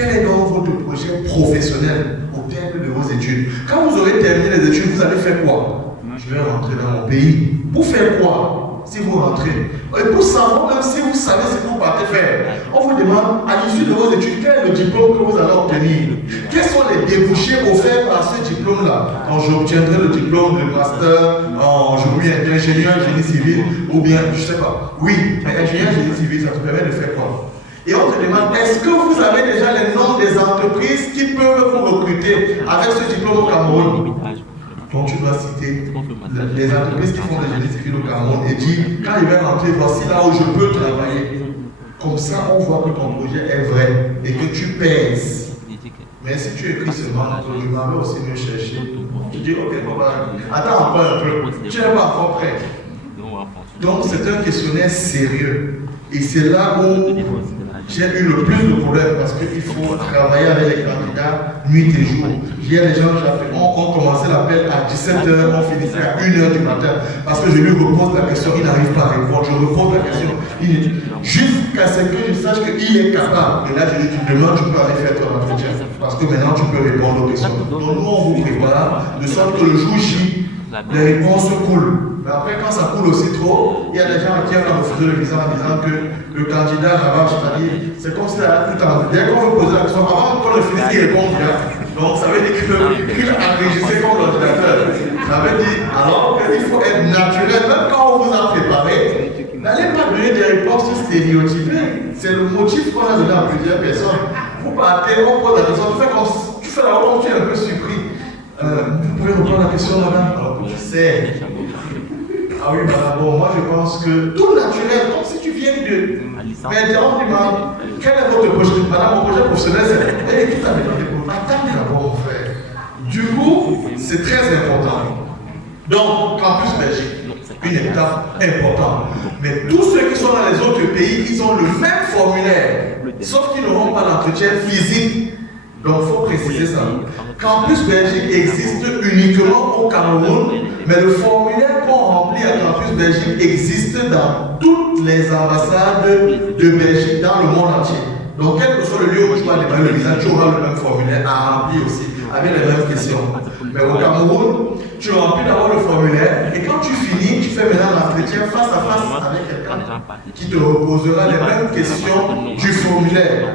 Quel est donc votre projet professionnel au terme de vos études? Quand vous aurez terminé les études, vous allez faire quoi? Je vais rentrer dans mon pays. Pour faire quoi si vous rentrez? Et pour savoir, même si vous savez ce que vous partez faire, on vous demande à l'issue de vos études, quel est le diplôme que vous allez obtenir? Quels sont les débouchés offerts par ce diplôme-là? Quand j'obtiendrai le diplôme de master en ingénieur génie civil, ou bien, je ne sais pas. Oui, ingénieur génie civil, ça te permet de faire quoi? Et on te demande, est-ce que vous avez déjà les noms des entreprises qui peuvent vous recruter avec ce diplôme au Cameroun? Donc tu dois citer les entreprises qui font des génie civil au Cameroun et dire, quand il va rentrer, voici là où je peux travailler. Comme ça, on voit que ton projet est vrai et que tu pèses. Mais si tu écris seulement, je m'avais aussi mieux cherché. Tu dis, ok, attends encore un peu, tu n'es pas encore prêt. Donc c'est un questionnaire sérieux. Et c'est là où j'ai eu le plus de problèmes parce qu'il faut travailler avec les candidats nuit et jour. Il y a des gens qui ont commencé l'appel à 17h, on finissait à 1h du matin parce que je lui repose la question, il n'arrive pas à répondre. Je repose la question, jusqu'à ce que je sache qu'il est capable. Et là, je lui dis, demain, tu peux aller faire ton entretien parce que maintenant, tu peux répondre aux questions. Donc, nous, on vous prépare de sorte que le jour J, les réponses coulent. Mais après, quand ça coule aussi trop, il y a des gens qui ont refusé le visa en disant que le candidat là-bas, c'est comme si tout en dès qu'on veut poser la question, avant qu'on le finisse, il répond bien. Donc ça veut dire qu'il a enregistré comme l'ordinateur. Ça veut dire alors qu'il faut être naturel, même quand on vous a préparé, n'allez pas donner des réponses stéréotypées. C'est le motif qu'on a donné à plusieurs personnes. Vous partez, on pose la question, tu fais la honte, tu es un peu surpris. Vous pouvez reprendre la question, madame? Alors que je sais. Ah oui, madame, bon, moi je pense que tout naturel, comme si tu viens de m'interrompre, quel est votre projet? Madame, mon projet professionnel, c'est tout à fait. Attends d'abord, mon frère. Du coup, c'est très important. Donc, Campus Belgique, une étape importante. Mais tous ceux qui sont dans les autres pays, ils ont le même formulaire, sauf qu'ils n'auront pas l'entretien physique. Donc, il faut préciser ça. Campus Belgique existe uniquement au Cameroun, mais le formulaire qu'on remplit à Campus Belgique existe dans toutes les ambassades de Belgique dans le monde entier. Donc, quel que soit le lieu où tu vas démarrer le visa, tu auras le même formulaire à remplir aussi, avec les mêmes questions. Mais au Cameroun, tu remplis d'abord le formulaire et quand tu finis, tu fais maintenant l'entretien face à face avec quelqu'un qui te reposera les mêmes questions du formulaire.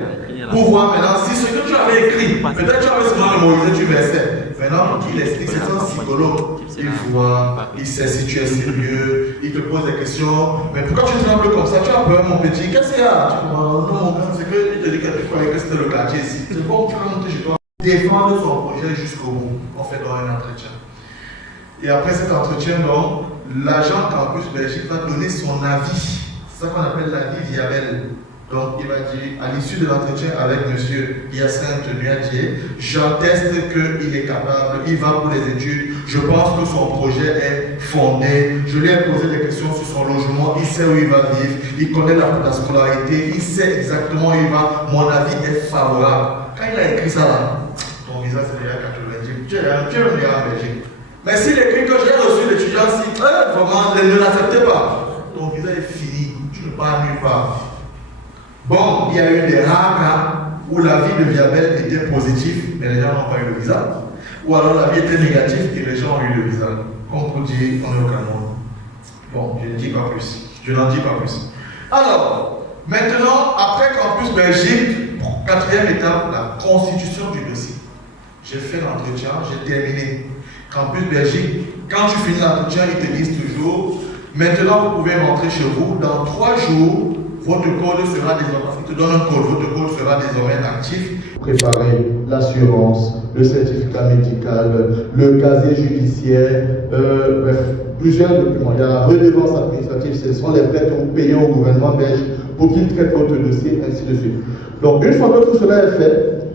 Pour voir maintenant si ce que tu avais écrit, peut-être tu avais seulement mémorisé du verset. Maintenant, il explique, c'est un psychologue. Il voit, il sait si tu es sérieux, il te pose des questions. Mais pourquoi tu trembles comme ça? Tu as peur, mon petit? Qu'est-ce qu'il y a? Tu dis, non, mon gars, c'est qu'il te dit qu'il fallait que c'était le quartier ici. C'est bon, tu vas monter chez toi. Défendre son projet jusqu'au bout. On fait donc un entretien. Et après cet entretien, donc, l'agent Campus Belgique va donner son avis. C'est ça qu'on appelle l'avis Viabel. Donc, il va dire, à l'issue de l'entretien avec M. Hyacinthe Nuadier, j'atteste qu'il est capable, il va pour les études, je pense que son projet est fondé, je lui ai posé des questions sur son logement, il sait où il va vivre, il connaît la scolarité, il sait exactement où il va, mon avis est favorable. Quand il a écrit ça là, ton visa c'est déjà 90, tu es un meilleur en Belgique. Mais s'il écrit que j'ai reçu l'étudiant, si vraiment ne l'acceptez pas, ton visa est fini, tu ne pars nulle part. Bon, il y a eu des rares cas où l'avis de Viabel était positif, mais les gens n'ont pas eu le visa. Ou alors l'avis était négatif et les gens ont eu le visa. Comme pour dire, on est au Cameroun. Bon, je ne dis pas plus. Je n'en dis pas plus. Alors, maintenant, après Campus Belgique, quatrième étape, la constitution du dossier. J'ai fait l'entretien, j'ai terminé. Campus Belgique, quand tu finis l'entretien, ils te disent toujours, maintenant vous pouvez rentrer chez vous, dans 3 jours, votre code sera désormais, il te donne un code, votre code sera désormais actif. Préparer l'assurance, le certificat médical, le casier judiciaire, bref, plusieurs documents. Il y a la redevance administrative, ce sont les frais que vous payez au gouvernement belge pour qu'il traite votre dossier, ainsi de suite. Donc, une fois que tout cela est fait,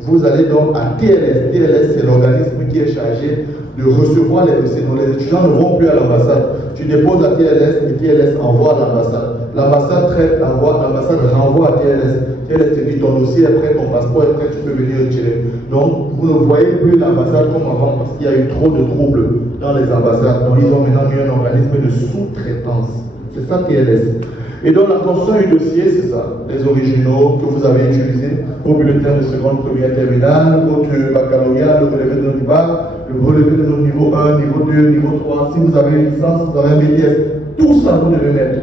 vous allez donc à TLS. TLS, c'est l'organisme qui est chargé de recevoir les dossiers. Donc, les étudiants ne vont plus à l'ambassade. Tu déposes à TLS et TLS envoie à l'ambassade. L'ambassade traite, l'ambassade renvoie à TLS. TLS te dit ton dossier est prêt, ton passeport est prêt, tu peux venir retirer. Donc, vous ne voyez plus l'ambassade comme avant parce qu'il y a eu trop de troubles dans les ambassades. Donc, ils ont maintenant mis un organisme de sous-traitance. C'est ça TLS. Et donc la construction du dossier, c'est ça. Les originaux que vous avez utilisés, vos bulletins de seconde, première, terminale, votre baccalauréat, le relevé de notre bac, le relevé de notre niveau 1, niveau 2, niveau 3. Si vous avez une licence, vous avez un BTS, tout ça vous devez mettre.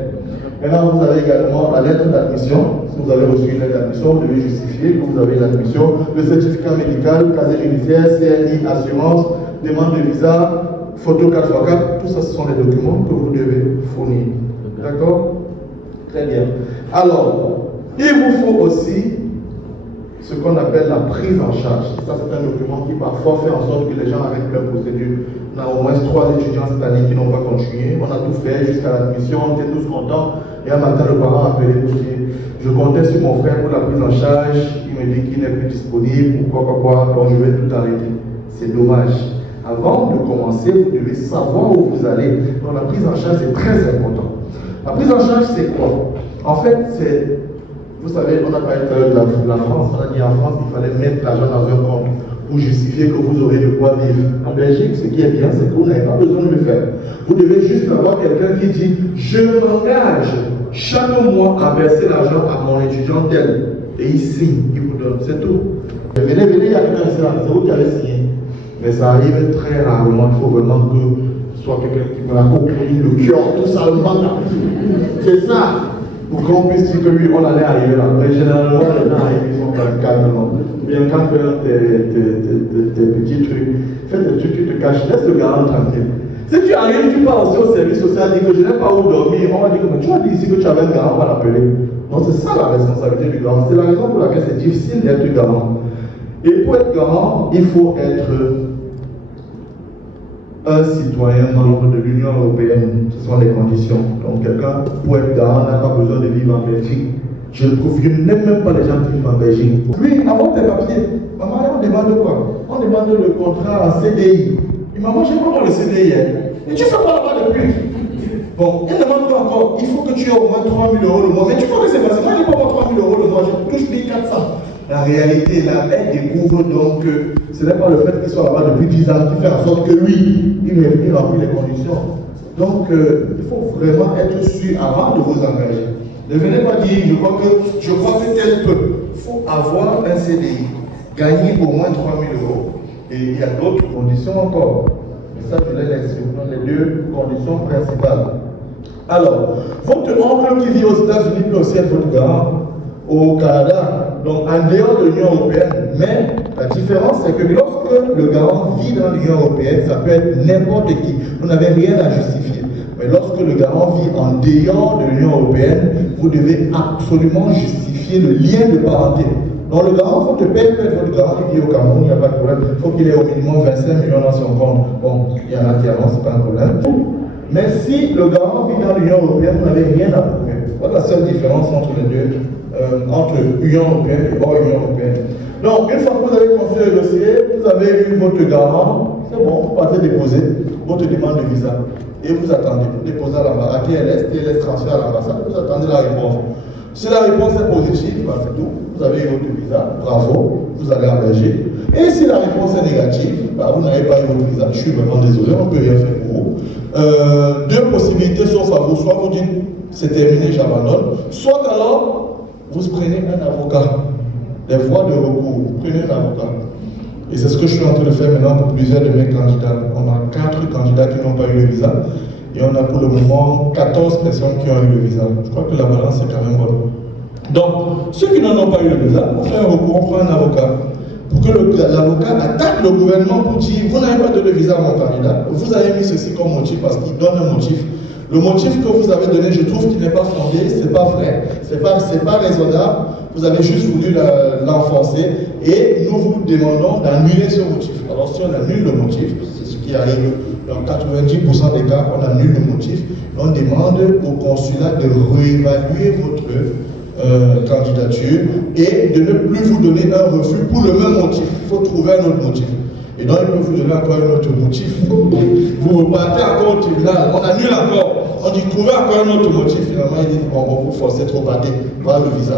Maintenant, vous avez également la lettre d'admission. Si vous avez reçu une lettre d'admission, vous devez justifier que vous avez l'admission, le certificat médical, casier judiciaire, CNI, assurance, demande de visa, photo 4x4. Tout ça, ce sont les documents que vous devez fournir. D'accord? Très bien. Alors, il vous faut aussi ce qu'on appelle la prise en charge. Ça, c'est un document qui parfois fait en sorte que les gens arrêtent leur procédure. On a au moins 3 étudiants cette année qui n'ont pas continué. On a tout fait jusqu'à l'admission, on était tous contents. Et un matin, le parent a appelé pour dire je comptais sur mon frère pour la prise en charge. Il me dit qu'il n'est plus disponible, ou quoi, donc je vais tout arrêter. C'est dommage. Avant de commencer, vous devez savoir où vous allez. Donc la prise en charge, c'est très important. La prise en charge, c'est quoi? En fait, c'est, vous savez, on a parlé de la France. On a dit en France qu'il fallait mettre l'argent dans un compte pour justifier que vous aurez de quoi vivre. En Belgique, ce qui est bien, c'est que vous n'avez pas besoin de le faire. Vous devez juste avoir quelqu'un qui dit je m'engage chaque mois à verser l'argent à mon étudiant tel. Et il signe, il vous donne, c'est tout. Venez, il y a quelqu'un ici, c'est vous qui avez signé. Mais ça arrive très rarement, il faut vraiment que ce soit quelqu'un qui me la cocaïne, le cœur, tout ça, le mandat. C'est ça. Pour qu'on puisse dire que oui, on allait arriver là. Mais généralement, les gens arrivent, ils sont dans le cadre. Bien quand tu fais tes petits trucs, fais des trucs, tu te caches, laisse le garant tranquille. Si tu arrives, tu pars aussi au service social, dis que je n'ai pas où dormir, on va dire que tu as dit ici que tu avais un garant, on va l'appeler. Donc c'est ça la responsabilité du garant. C'est la raison pour laquelle c'est difficile d'être garant. Et pour être garant, il faut être un citoyen membre de l'Union européenne. Ce sont les conditions. Donc quelqu'un, pour être garant, n'a pas besoin de vivre en Belgique. Je n'aime même pas les gens qui vivent en Belgique. Oui, avant tes papiers, maman, on demande quoi? On demande le contrat en CDI. Et maman, j'ai pas le CDI. Et tu fais quoi là-bas depuis? Bon, il demande quoi encore? Il faut que tu aies au moins 3 000 euros le mois. Mais tu crois que c'est facile? Moi, je n'ai pas 3 000 euros le mois, je touche 1 400. La réalité, là, elle découvre donc que ce n'est pas le fait qu'il soit là-bas depuis 10 ans qui fait en sorte que oui, il remplit les conditions. Donc, il faut vraiment être sûr avant de vous engager. Ne venez pas dire, je crois que tel peut. Il faut avoir un CDI, gagner au moins 3 000 euros. Et il y a d'autres conditions encore. Et ça, je les laisse. Les 2 conditions principales. Alors, votre oncle qui vit aux États-Unis peut aussi être votre garant au Canada, donc en dehors de l'Union européenne. Mais la différence, c'est que lorsque le garant vit dans l'Union européenne, ça peut être n'importe qui. Vous n'avez rien à justifier. Mais lorsque le garant vit en dehors de l'Union européenne, vous devez absolument justifier le lien de parenté. Donc le garant, il faut que payer votre garant qui vit au Cameroun, il n'y a pas de problème. Il faut qu'il ait au minimum 25 millions dans son compte. Bon, il y en a qui avancent, ce n'est pas un problème. Mais si le garant vit dans l'Union européenne, vous n'avez rien à prouver. Voilà la seule différence entre les deux, entre Union européenne et hors Union européenne. Donc, une fois que vous avez construit le dossier, vous avez eu votre garant, c'est bon, vous partez déposer votre demande de visa. Et vous attendez, vous déposez à TLS transfert à l'ambassade, vous attendez la réponse. Si la réponse est positive, bah, c'est tout. Vous avez eu votre visa, bravo, vous allez en Belgique. Et si la réponse est négative, bah, vous n'avez pas eu votre visa. Je suis vraiment désolé, on ne peut rien faire pour vous. 2 possibilités sauf à vous. Soit vous dites, c'est terminé, j'abandonne. Soit alors, vous prenez un avocat. Les voies de recours, vous prenez un avocat. Et c'est ce que je suis en train de faire maintenant pour plusieurs de mes candidats. On a 4 candidats qui n'ont pas eu le visa. Et on a pour le moment 14 personnes qui ont eu le visa. Je crois que la balance est quand même bonne. Donc, ceux qui n'en ont pas eu le visa, on fait un recours, on prend un avocat. Pour que l'avocat attaque le gouvernement pour dire vous n'avez pas donné le visa à mon candidat, vous avez mis ceci comme motif parce qu'il donne un motif. Le motif que vous avez donné, je trouve qu'il n'est pas fondé, c'est pas vrai, c'est pas raisonnable, vous avez juste voulu l'enfoncer et nous vous demandons d'annuler ce motif. Alors si on annule le motif, c'est ce qui arrive dans 90% des cas, on annule le motif, on demande au consulat de réévaluer votre candidature et de ne plus vous donner un refus pour le même motif. Il faut trouver un autre motif. Et donc, il peut vous donner encore un autre motif. Vous repartez encore au tribunal, on annule encore. On dit trouvez encore un autre motif. Finalement, il dit bon, vous forcez trop partir, voilà le visa.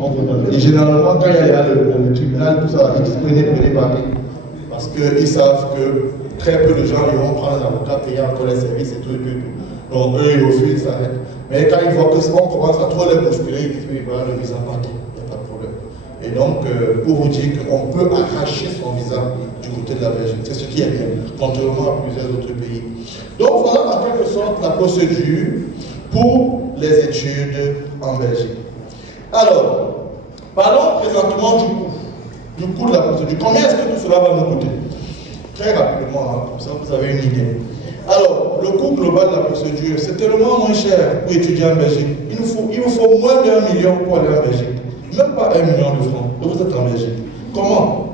On vous donne. Et généralement, quand il y a le tribunal, tout ça, prenez papier. Parce qu'ils savent que très peu de gens iront prendre un avocat, payer encore les services et tout. Donc, eux, ils refusent, ils s'arrêtent. Mais quand ils voient que on commence à trop les bousculer, ils disent oui, voilà le visa partout, il n'y a pas de problème. Et donc, pour vous dire qu'on peut arracher son visa du côté de la Belgique, c'est ce qui est bien, contrairement à plusieurs autres pays. Donc voilà en quelque sorte la procédure pour les études en Belgique. Alors, parlons présentement du coût de la procédure. Combien est-ce que tout cela va nous coûter? Très rapidement, hein, comme ça vous avez une idée. Alors, le coût global de la procédure, c'est tellement moins cher pour étudier en Belgique. Il vous faut moins d'1 million pour aller en Belgique. Même pas 1 million de francs. Et vous êtes en Belgique. Comment?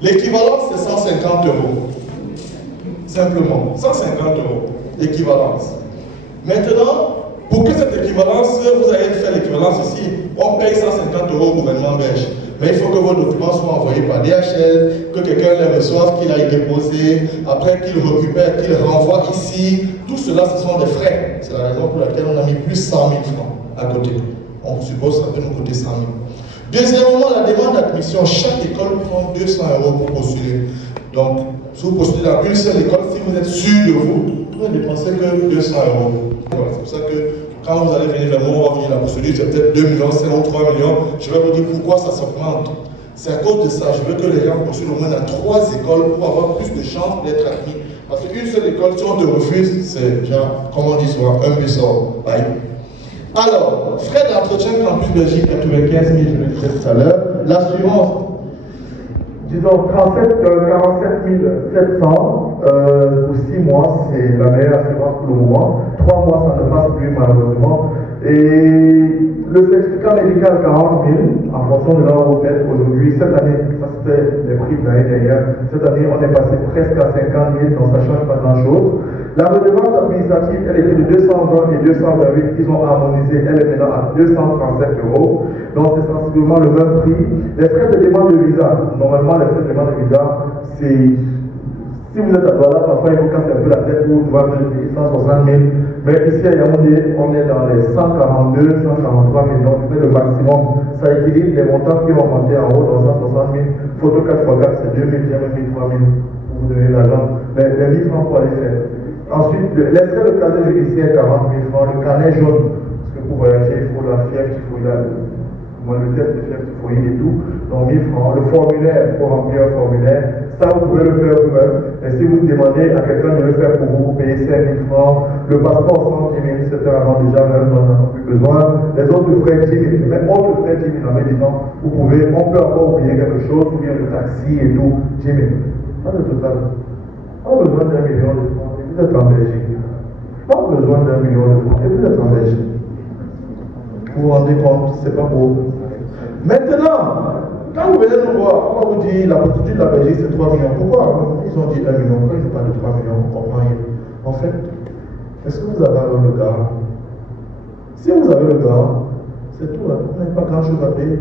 L'équivalence, c'est 150 euros. Simplement, 150 euros. L'équivalence. Maintenant, pour que cette équivalence, vous allez faire l'équivalence ici, on paye 150 euros au gouvernement belge. Mais il faut que vos documents soient envoyés par DHL, que quelqu'un les reçoive, qu'il aille déposer, après qu'il récupère, qu'il renvoie ici. Tout cela, ce sont des frais. C'est la raison pour laquelle on a mis plus 100 000 francs à côté. On suppose que ça peut nous coûter 100 000. Deuxièmement, la demande d'admission. Chaque école prend 200 euros pour postuler. Donc, si vous postulez dans une seule école, si vous êtes sûr de vous ne dépensez que 200 euros. C'est pour ça que quand vous allez venir vers moi, on va venir la procédure, c'est peut-être 2 millions, 5 ou 3 millions. Je vais vous dire pourquoi ça s'augmente. C'est à cause de ça. Je veux que les gens postulent au moins dans 3 écoles pour avoir plus de chances d'être admis. Parce qu'une seule école, si on te refuse, c'est genre, comme on dit souvent, un but sort. Bye. Alors, frais d'entretien Campus Belgique, 95 000, je le disais tout à l'heure. L'assurance, disons 47 700 pour 6 mois, c'est la meilleure assurance pour le moment. 3 mois, ça ne passe plus malheureusement. Et le certificat médical 40 000, en fonction de là où vous faites aujourd'hui. Cette année, ça c'était les prix de l'année dernière. Cette année, on est passé presque à 50 000, donc ça ne change pas grand-chose. La redevance administrative, elle était de 220 et 228, ils ont harmonisé, elle est maintenant à 237 euros. Donc c'est sensiblement le même prix. Les frais de demande de visa, normalement les frais de demande de visa, c'est... Si vous êtes à Douala, parfois il vous casse un peu la tête pour pouvoir payer 160 000. Mais ici à Yaoundé, on est dans les 142, 143 000. Donc c'est le maximum. Ça équilibre les montants qui vont monter en haut dans 160 000. Photo 4x4, c'est 2 000, jamais 1 3 000 pour vous donner l'argent. Les 1 000 francs pour aller faire. Ensuite, les frais de casier judiciaire, 40 000 francs. Le carnet jaune, parce que pour voyager, il faut la fièvre, il faut le test de fièvre typhoïde et tout. Donc 1000 francs. Le formulaire, pour remplir un formulaire, ça vous pouvez le faire vous-même. Et si vous demandez à quelqu'un de le faire pour vous, vous payez 5 000 francs. Le passeport 110 000, etc. Non, déjà, même, on n'en a plus besoin. Les autres frais 10 000, même autres frais 10 000 en me disant, on peut avoir oublié quelque chose, ou bien le taxi et tout, 10 000. Pas le total. Pas besoin d'1 million de francs. Et vous êtes en Belgique. Pas besoin d'1 million de francs. Et vous êtes en Belgique. Vous vous rendez compte, c'est pas beau. Maintenant, quand vous venez nous voir, on va vous dire la procédure de la Belgique c'est 3 millions. Pourquoi ils ont dit 1 million? Pourquoi ils ne parlent de 3 millions? On comprend rien. En fait, est-ce que vous avez alors le garant? Si vous avez le garant, c'est tout. Hein. Vous n'avez pas grand-chose à payer.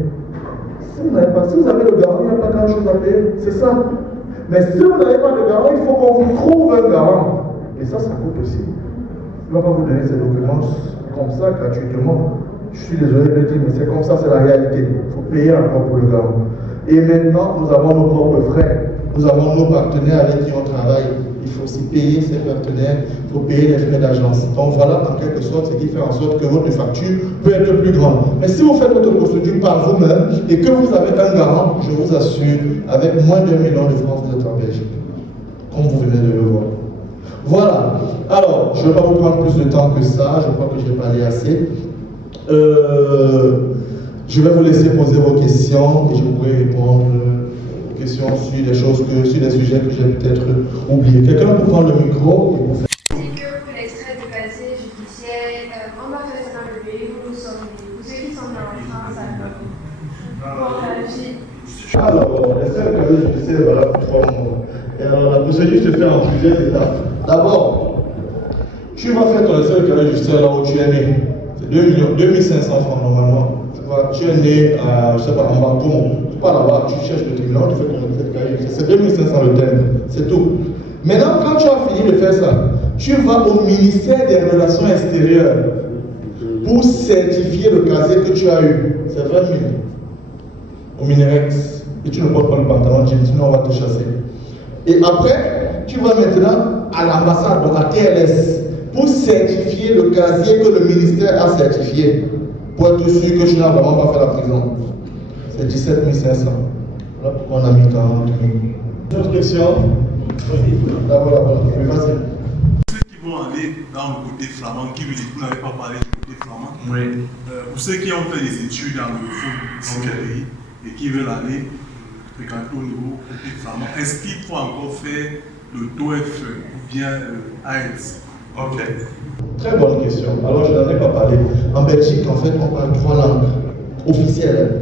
Si vous avez le garant, il n'y a pas grand-chose à payer. C'est ça. Mais si vous n'avez pas de garant, il faut qu'on vous trouve un garant. Et ça coûte aussi. On ne va pas vous donner ces documents comme ça, gratuitement. Je suis désolé de le dire, mais c'est comme ça, c'est la réalité. Il faut payer encore pour le garant. Et maintenant, nous avons nos propres frais. Nous avons nos partenaires avec qui on travaille. Il faut aussi payer ces partenaires. Il faut payer les frais d'agence. Donc voilà, en quelque sorte, ce qui fait en sorte que votre facture peut être plus grande. Mais si vous faites votre procédure par vous-même et que vous avez un garant, je vous assure, avec moins d'1 million de francs, vous êtes en Belgique. Comme vous venez de le voir. Voilà. Alors, je ne vais pas vous prendre plus de temps que ça. Je crois que j'ai parlé assez. Je vais vous laisser poser vos questions et je pourrai répondre aux questions sur des choses sur des sujets que j'ai peut-être oubliés. Quelqu'un peut prendre le micro et vous faire. C'est que pour l'extrait de casier judiciaire, ambassadeur de pays, vous sommes pour ceux qui sont en France, pour vérifier. Alors, l'extrait de casier judiciaire est valable pour 3 mois. Et alors, la procédure se fait en plusieurs étapes. D'abord, tu vas faire ton extrait de casier judiciaire là où tu es né. 2500 francs normalement. Tu es né à, je sais pas, en Bacon, tu pars là-bas, tu cherches le tribunal, tu fais ton extrait de casier judiciaire. C'est 2500 le thème, c'est tout. Maintenant, quand tu as fini de faire ça, tu vas au ministère des Relations Extérieures pour certifier le casier que tu as eu. C'est 20 000 au Minerex. Et tu ne portes pas le pantalon jean, sinon on va te chasser. Et après, tu vas maintenant à l'ambassade, donc à TLS. pour certifier le casier que le ministère a certifié, pour être sûr que tu n'as vraiment pas fait la prison. C'est 17 500. Voilà pourquoi on a mis 40 000. Autre question? Là, voilà. Oui, vas-y. Ceux qui vont aller dans le côté flamand, vous n'avez pas parlé du côté flamand. Oui. Pour ceux qui ont fait des études anglophones dans le pays et qui veulent aller fréquenter au niveau côté flamand, est-ce qu'il faut encore faire le TOEFL ou bien IELTS? Ok. Très bonne question. Alors, je n'en ai pas parlé. En Belgique, en fait, on parle 3 langues officielles.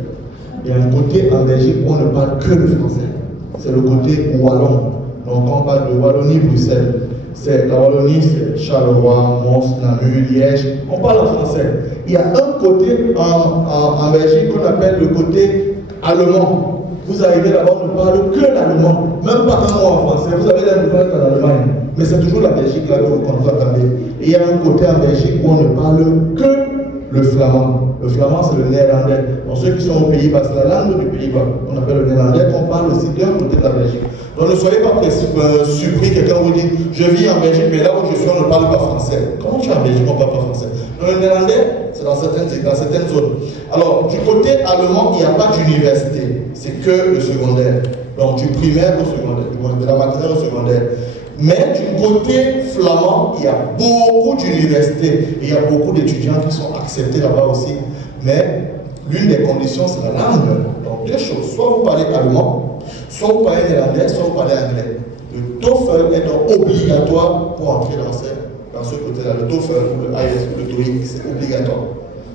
Et un côté, en Belgique, on ne parle que le français. C'est le côté wallon. Donc, on parle de Wallonie-Bruxelles. La Wallonie, c'est Charleroi, Mons, Namur, Liège. On parle en français. Il y a un côté en Belgique qu'on appelle le côté allemand. Vous arrivez là-bas, on ne parle que l'allemand. Même pas un mot en français. Vous avez l'impression d'être en Allemagne. Mais c'est toujours la Belgique là que vous entendez. Et il y a un côté en Belgique où on ne parle que le flamand. Le flamand, c'est le néerlandais. Donc ceux qui sont aux Pays-Bas, c'est la langue du Pays-Bas. On appelle le néerlandais, qu'on parle aussi d'un côté de la Belgique. Donc ne soyez pas surpris, quelqu'un vous dit, je vis en Belgique, mais là où je suis, on ne parle pas français. Comment tu es en Belgique, on ne parle pas français? Le néerlandais, c'est dans certaines zones. Alors, du côté allemand, il n'y a pas d'université. C'est que le secondaire. Donc du primaire au secondaire, de la maternelle au secondaire. Mais du côté flamand, il y a beaucoup d'universités et il y a beaucoup d'étudiants qui sont acceptés là-bas aussi. Mais l'une des conditions, c'est la langue. Donc deux choses, soit vous parlez allemand, soit vous parlez néerlandais, soit vous parlez anglais. Le TOEFL est donc obligatoire pour entrer dans ce côté-là. Le TOEFL ou le IELTS ou le TOEIC, c'est obligatoire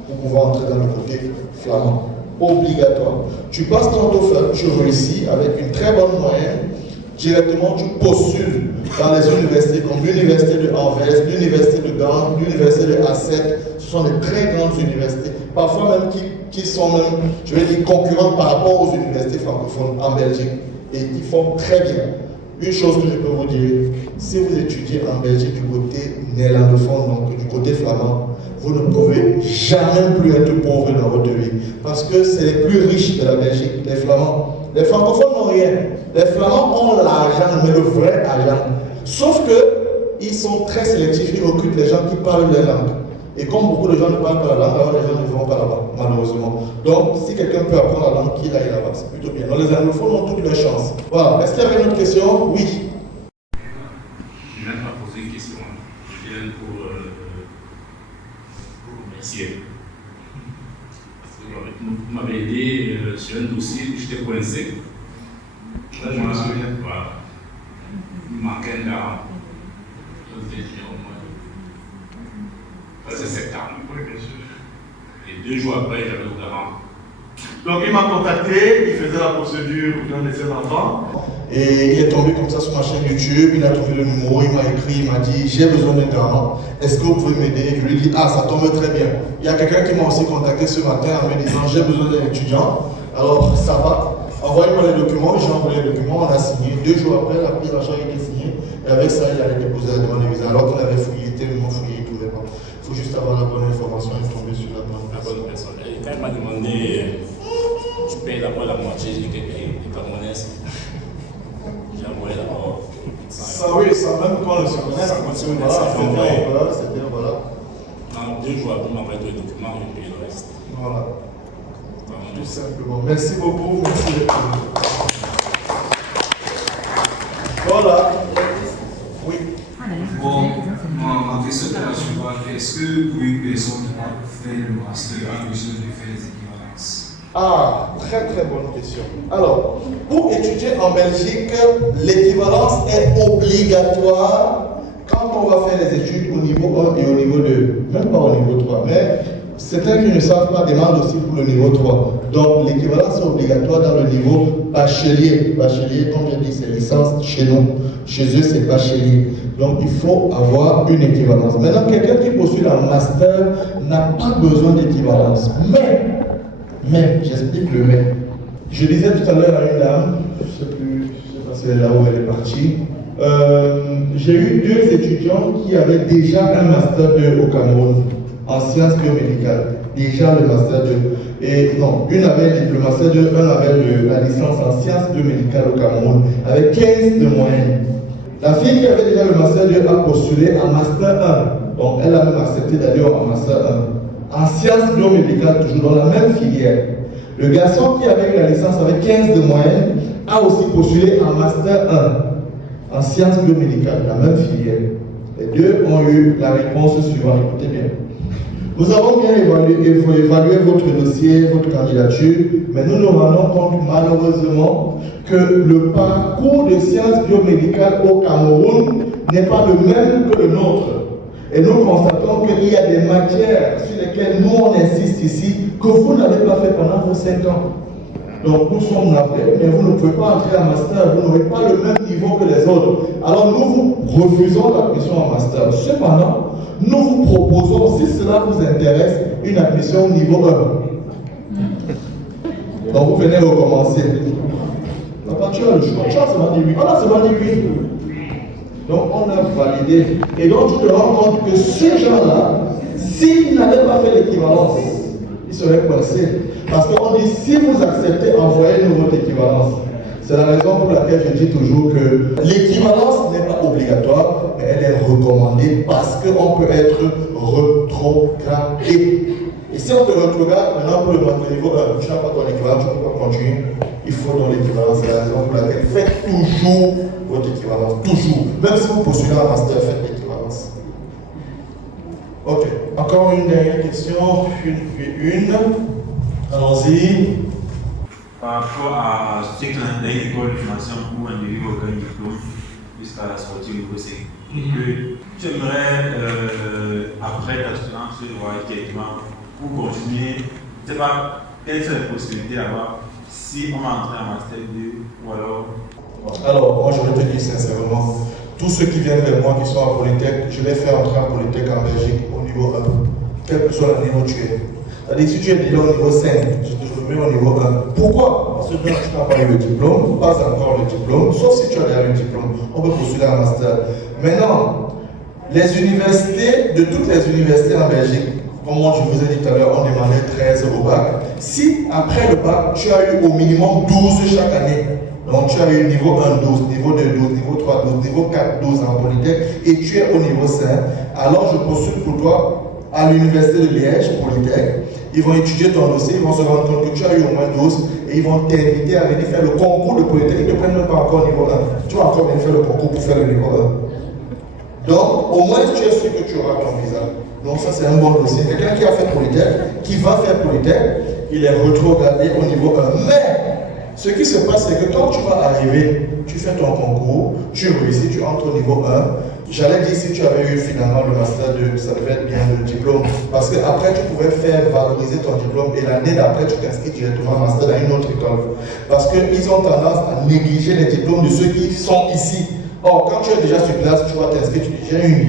pour pouvoir entrer dans le côté flamand. Obligatoire. Tu passes ton TOEFL, tu réussis avec une très bonne moyenne. Directement, tu postules dans les universités comme l'université de Anvers, l'université de Gand, l'université de Hasselt. Ce sont des très grandes universités, parfois même qui sont même, je vais dire, concurrentes par rapport aux universités francophones en Belgique. Et ils font très bien. Une chose que je peux vous dire, si vous étudiez en Belgique du côté néerlandophone, donc du côté flamand, vous ne pouvez jamais plus être pauvre dans votre vie. Parce que c'est les plus riches de la Belgique, les Flamands. Les francophones n'ont rien. Les Flamands ont l'argent, mais le vrai argent. Sauf qu'ils sont très sélectifs, ils recrutent les gens qui parlent leur langue. Et comme beaucoup de gens ne parlent pas la langue, alors les gens ne vont pas là-bas, malheureusement. Donc, si quelqu'un peut apprendre la langue, qu'il aille là-bas, c'est plutôt bien. Donc, les anglophones ont toutes leurs chances. Voilà. Est-ce qu'il y avait une autre question? Oui. Je viens de poser une question. Je viens pour remercier. Vous m'avez aidé sur un dossier où j'étais coincé. Là, je me souviens. Voilà. Il manquait un garant. Ça, c'est septembre. Oui, bien sûr. Et 2 jours après, j'avais le garant. Donc il m'a contacté, il faisait la procédure pour donner ses enfants. Et il est tombé comme ça sur ma chaîne YouTube, il a trouvé le numéro, il m'a écrit, il m'a dit j'ai besoin d'un garant, est-ce que vous pouvez m'aider? Je lui ai dit ah ça tombe très bien. Il y a quelqu'un qui m'a aussi contacté ce matin en me disant j'ai besoin d'un étudiant, alors ça va, envoyez-moi les documents, j'ai envoyé les documents, on a signé, 2 jours après la prise en charge était signée, et avec ça il allait déposer la demande de visa, alors qu'il avait fouillé, tellement fouillé, il ne trouvait pas. Il faut juste avoir la bonne information et tomber sur la bonne personne. Et quand il m'a demandé, tu payes d'abord la moitié, j'ai dit que les Camerounaises. J'ai envoyé d'abord. Ça oui, ça même quand on se connaît, ça continue. Voilà, c'était voilà. En 2 jours après, il m'a envoyé tous les documents, j'ai payé le reste. Voilà. Tout simplement. Merci beaucoup, merci d'être venu. Voilà. Oui. Bon, ma question est la suivante. Est-ce que pour une personne qui a fait le master a besoin de faire les équivalences? Ah, très très bonne question. Alors, pour étudier en Belgique, l'équivalence est obligatoire quand on va faire les études au niveau 1 et au niveau 2. Même pas au niveau 3, mais certains qui ne savent pas demandent aussi pour le niveau 3. Donc, l'équivalence est obligatoire dans le niveau bachelier. Bachelier, comme je dis, c'est licence chez nous. Chez eux, c'est bachelier. Donc, il faut avoir une équivalence. Maintenant, quelqu'un qui postule un master n'a pas besoin d'équivalence. Mais, j'explique le mais. Je disais tout à l'heure à une dame, je ne sais pas si elle est là où elle est partie, j'ai eu 2 étudiants qui avaient déjà un master 2 au Cameroun, en sciences biomédicales. Déjà le master 2. Et non, une avait le master 2, un avait la licence en sciences biomédicales au Cameroun, avec 15 de moyenne. La fille qui avait déjà le master 2 a postulé en master Donc elle a même accepté d'aller en Master 1. En sciences biomédicales, toujours dans la même filière. Le garçon qui avait eu la licence avec 15 de moyenne a aussi postulé en Master 1 en sciences biomédicales, la même filière. Les deux ont eu la réponse suivante. Écoutez bien. Nous avons bien évalué votre dossier, votre candidature, mais nous nous rendons compte malheureusement que le parcours de sciences biomédicales au Cameroun n'est pas le même que le nôtre. Et nous constatons qu'il y a des matières sur lesquelles nous on insiste ici que vous n'avez pas fait pendant vos 5 ans. Donc nous sommes navrés, mais vous ne pouvez pas entrer en master, vous n'aurez pas le même niveau que les autres. Alors nous vous refusons l'admission en master. Cependant, nous vous proposons, si cela vous intéresse, une admission au niveau 1. Donc vous venez recommencer. Papa, tu as le choix, tu as seulement dit oui. On a seulement dit oui. Donc on a validé. Et donc tu te rends compte que ces gens-là, s'ils n'avaient pas fait l'équivalence, ils seraient coincés. Parce qu'on dit, si vous acceptez, envoyez-nous votre équivalence. C'est la raison pour laquelle je dis toujours que l'équivalence n'est pas obligatoire, mais elle est recommandée parce qu'on peut être rétrogradé. Et si on te rétrograde, maintenant pour le niveau 1, tu n'as pas ton équivalence, tu ne peux pas continuer. Il faut donc l'équivalence. C'est la raison pour laquelle faites toujours votre équivalence. Toujours. Même si vous postulez en master, faites l'équivalence. Ok. Encore une dernière question. Une. Allons-y. Par rapport à ce que dans une école de formation où on délivre aucun diplôme jusqu'à la sortie du niveau 5, que tu aimerais, après ta soutenance, voir directement pour continuer, je ne sais pas quelles sont les possibilités là-bas si on va entrer en Master 2 ou alors. Alors, moi je vais te dire sincèrement, tous ceux qui viennent vers moi qui sont en Polytech, je les fais entrer en Polytech en Belgique au niveau 1, quel que soit le niveau où tu es. C'est-à-dire, si tu es déjà au niveau 5, je te remets au niveau 1. Pourquoi? Parce que tu n'as pas eu le diplôme, pas encore le diplôme, sauf si tu as déjà le diplôme. On peut postuler un master. Maintenant, les universités, de toutes les universités en Belgique, comme moi je vous ai dit tout à l'heure, on demandait 13 au bac. Si après le bac, tu as eu au minimum 12 chaque année, donc tu as eu niveau 1, 12, niveau 2, 12, niveau 3, 12, niveau 4, 12 en Polytech, et tu es au niveau 5, alors je postule pour toi à l'université de Liège, Polytech. Ils vont étudier ton dossier, ils vont se rendre compte que tu as eu au moins 12 et ils vont t'inviter à venir faire le concours de Polytech. Ils ne te prennent même pas encore niveau 1. Tu vas encore venir faire le concours pour faire le niveau 1. Donc, au moins, tu es sûr que tu auras ton visa. Donc, ça, c'est un bon dossier. Quelqu'un qui a fait Polytech, qui va faire Polytech, il est rétrogradé au niveau 1. Mais, ce qui se passe, c'est que quand tu vas arriver, tu fais ton concours, tu réussis, tu entres au niveau 1. J'allais dire si tu avais eu finalement le master 2, ça devait être bien le diplôme. Parce qu'après, tu pouvais faire valoriser ton diplôme et l'année d'après, tu t'inscris directement en master dans une autre école. Parce qu'ils ont tendance à négliger les diplômes de ceux qui sont ici. Or, quand tu es déjà sur place, tu vas t'inscrire, tu dis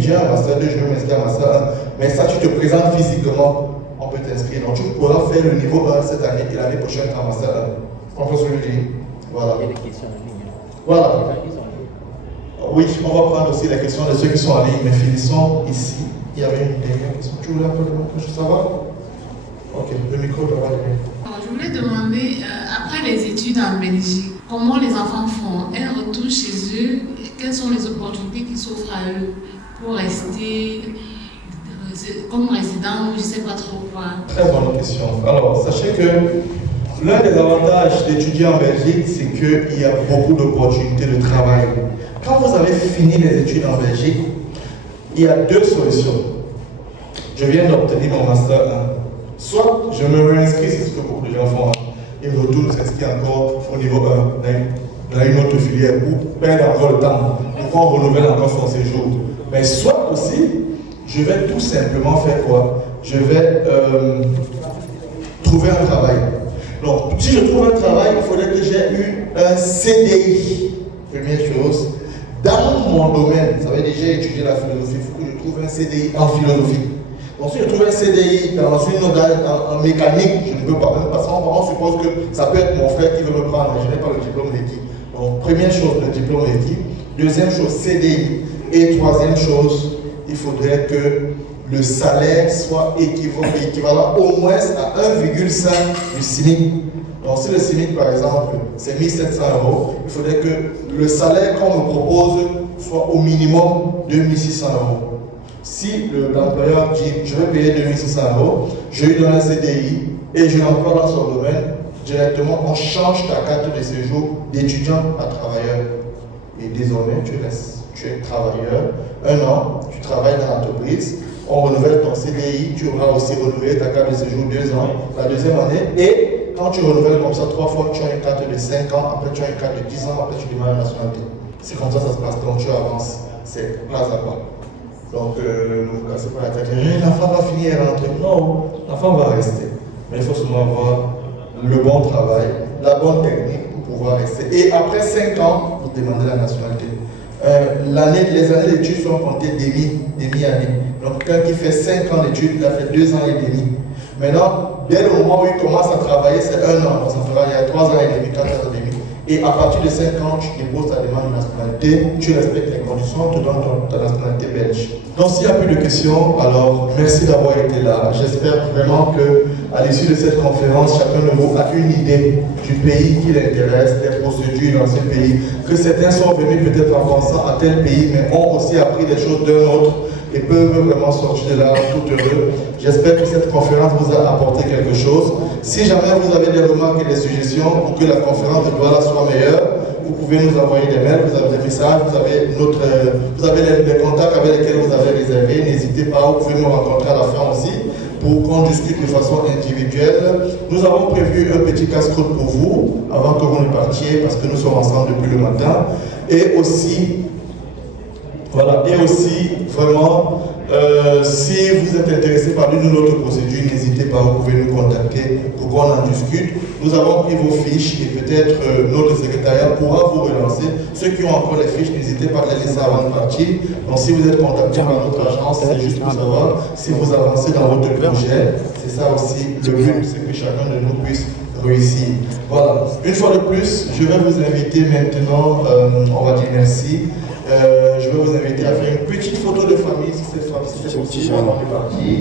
j'ai un master 2, je vais m'inscrire en master 1. Mais ça, tu te présentes physiquement, on peut t'inscrire. Donc, tu pourras faire le niveau 1 cette année et l'année prochaine en master 1. On peut se le dire. Voilà. Il y a des questions en ligne. Voilà. Oui, on va prendre aussi les questions de ceux qui sont en ligne, mais finissons ici. Il y avait une dernière question. Tu voulais un peu de ça va? Ok, le micro doit aller. Je voulais demander, après les études en Belgique, comment les enfants font? Un retour chez eux, quelles sont les opportunités qui s'offrent à eux pour rester comme résident ou je ne sais pas trop quoi? Très bonne question. Alors, sachez que l'un des avantages d'étudier en Belgique, c'est qu'il y a beaucoup d'opportunités de travail. Quand vous avez fini les études en Belgique, il y a deux solutions. Je viens d'obtenir mon master 1. Soit je me réinscris, c'est ce que beaucoup de gens font, ils retournent s'inscrire encore au niveau 1, dans une autre filière, ou perdre encore le temps, ou qu'on renouvelle encore son séjour. Mais soit aussi, je vais tout simplement faire quoi? Je vais trouver un travail. Donc, si je trouve un travail, il faudrait que j'ai eu un CDI. Première chose, dans mon domaine, ça veut dire j'ai étudié la philosophie, il faut que je trouve un CDI en philosophie. Donc, si je trouve un CDI en mécanique, je ne peux pas, même parce qu'on suppose que ça peut être mon frère qui veut me prendre, mais je n'ai pas le diplôme requis. Donc, première chose, le diplôme requis. Deuxième chose, CDI. Et troisième chose, il faudrait que le salaire soit équivalent au moins à 1,5 du SMIC. Donc si le SMIC par exemple c'est 1 700 €, il faudrait que le salaire qu'on me propose soit au minimum 2 600 €. Si l'employeur dit je vais payer 2600 €, je lui donne un CDI et je l'emploie dans son domaine, directement on change ta carte de séjour d'étudiant à travailleur. Et désormais tu restes, tu es travailleur, 1 an, tu travailles dans l'entreprise, on renouvelle ton CDI, tu auras aussi renouvelé ta carte de séjour 2 ans, la deuxième année, et quand tu renouvelles comme ça 3 fois, tu as une carte de 5 ans, après tu as une carte de 10 ans, après tu demandes la nationalité. C'est comme ça que ça se passe, donc tu avances, c'est pas à pas. Donc ne vous cassez pas la tête, l'enfant va finir à rentrer. Non, l'enfant va rester. Mais il faut seulement avoir le bon travail, la bonne technique pour pouvoir rester. Et après 5 ans, vous demandez la nationalité. Les années d'études sont comptées demi-année. Donc quelqu'un qui fait 5 ans d'études, il a fait 2 ans et demi. Maintenant, dès le moment où il commence à travailler, c'est 1 an. Donc ça fera il y a 3 ans et demi, 4 ans et demi. Et à partir de 5 ans, tu déposes ta demande de nationalité, tu respectes les conditions, tu donnes ta nationalité belge. Donc s'il n'y a plus de questions, alors merci d'avoir été là. J'espère vraiment qu'à l'issue de cette conférence, chacun de vous a une idée du pays qui l'intéresse, des procédures dans ce pays. Que certains sont venus peut-être en pensant à tel pays, mais ont aussi appris des choses d'un autre et peuvent vraiment sortir de là tout heureux. J'espère que cette conférence vous a apporté quelque chose. Si jamais vous avez des remarques et des suggestions pour que la conférence de Douala soit meilleure, vous pouvez nous envoyer des mails, vous avez des messages, vous avez les contacts avec lesquels vous avez réservé. N'hésitez pas, vous pouvez nous rencontrer à la fin aussi pour qu'on discute de façon individuelle. Nous avons prévu un petit casse-croûte pour vous avant que vous ne partiez parce que nous sommes ensemble depuis le matin. Et aussi, voilà, et aussi, vraiment, si vous êtes intéressé par l'une ou l'autre procédure, n'hésitez pas, vous pouvez nous contacter pour qu'on en discute. Nous avons pris vos fiches et peut-être notre secrétariat pourra vous relancer. Ceux qui ont encore les fiches, n'hésitez pas à les laisser avant de partir. Donc si vous êtes contacté par notre agence, c'est juste pour savoir si vous avancez dans votre projet. C'est ça aussi le but, c'est que chacun de nous puisse réussir. Voilà, une fois de plus, je vais vous inviter maintenant, on va dire merci. Je vais vous inviter à faire une petite photo de famille si c'est possible avant de partir.